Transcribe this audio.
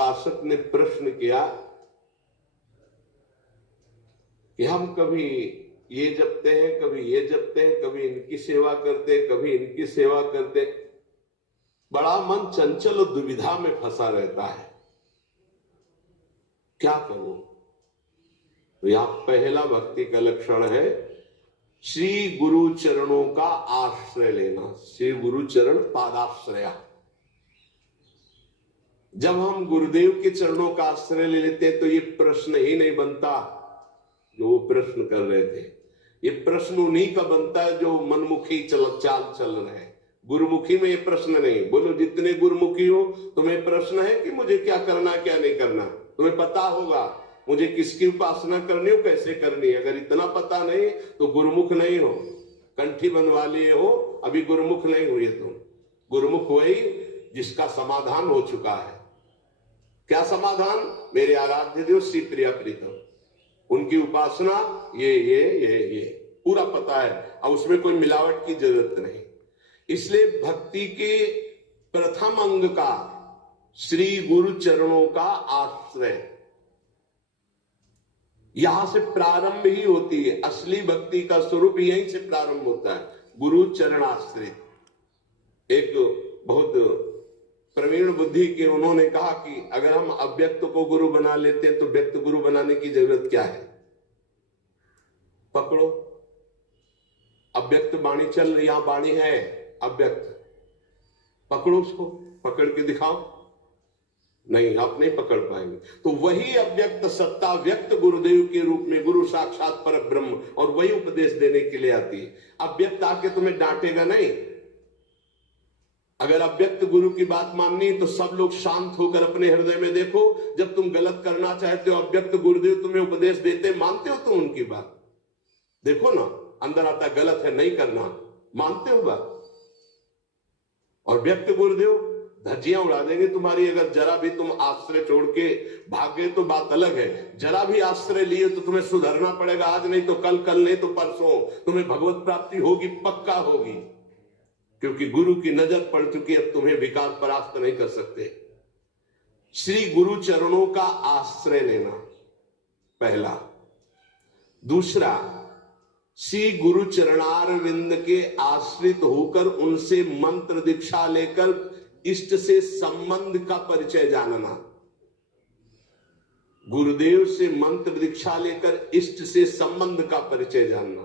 उपासक ने प्रश्न किया कि हम कभी ये जपते हैं, कभी ये जपते हैं, कभी इनकी सेवा करते, कभी इनकी सेवा करते, बड़ा मन चंचल और दुविधा में फंसा रहता है, क्या करूं? तो यहां पहला भक्ति का लक्षण है श्री गुरु चरणों का आश्रय लेना। श्री गुरु चरण पादाश्रया। जब हम गुरुदेव के चरणों का आश्रय ले लेते तो ये प्रश्न ही नहीं बनता जो वो प्रश्न कर रहे थे। ये प्रश्न उन्हीं का बनता है जो मनमुखी चाल चल रहे हैं। गुरुमुखी में ये प्रश्न नहीं। बोलो जितने गुरुमुखी हो तुम्हें प्रश्न है कि मुझे क्या करना क्या नहीं करना। तुम्हें पता होगा मुझे किसकी उपासना करनी हो, कैसे करनी है। अगर इतना पता नहीं तो गुरुमुख नहीं हो। कंठी बनवा लिए हो, अभी गुरुमुख नहीं हुए तुम। गुरुमुख वही जिसका समाधान हो चुका है। क्या समाधान? मेरे आराध्य देव श्री प्रिया प्रीतम, उनकी उपासना ये पूरा पता है। अब उसमें कोई मिलावट की जरूरत नहीं। इसलिए भक्ति के प्रथम अंग का श्री गुरु चरणों का आश्रय, यहां से प्रारंभ ही होती है। असली भक्ति का स्वरूप यहीं से प्रारंभ होता है, गुरु चरण आश्रित। एक बहुत प्रवीण बुद्धि के उन्होंने कहा कि अगर हम अव्यक्त को गुरु बना लेते हैं तो व्यक्त गुरु बनाने की जरूरत क्या है? पकड़ो, अव्यक्त वाणी चल रही, यहां वाणी है अव्यक्त, पकड़ो उसको, पकड़ के दिखाओ। नहीं, आप नहीं पकड़ पाएंगे। तो वही अव्यक्त सत्ता व्यक्त गुरुदेव के रूप में, गुरु साक्षात पर ब्रह्म, और वही उपदेश देने के लिए आती है। अव्यक्त आके तुम्हें डांटेगा नहीं। अगर अव्यक्त गुरु की बात माननी तो सब लोग शांत होकर अपने हृदय में देखो। जब तुम गलत करना चाहते हो, अव्यक्त गुरुदेव तुम्हें उपदेश देते, मानते हो तुम उनकी बात? देखो ना, अंदर आता गलत है, नहीं करना, मानते हो बात? और व्यक्त गुरुदेव धज्जियां उड़ा देंगे तुम्हारी। अगर जरा भी तुम आश्रय छोड़ के भाग गए तो बात अलग है। जरा भी आश्रय लिए तो तुम्हें सुधरना पड़ेगा। आज नहीं तो कल, कल नहीं तो परसों तुम्हें भगवत प्राप्ति होगी, पक्का होगी, क्योंकि गुरु की नजर पड़ चुकी। अब तुम्हें विकार परास्त नहीं कर सकते। श्री गुरु चरणों का आश्रय लेना पहला। दूसरा, श्री गुरु चरणारविंद के आश्रित होकर उनसे मंत्र दीक्षा लेकर इष्ट से संबंध का परिचय जानना। गुरुदेव से मंत्र दीक्षा लेकर इष्ट से संबंध का परिचय जानना।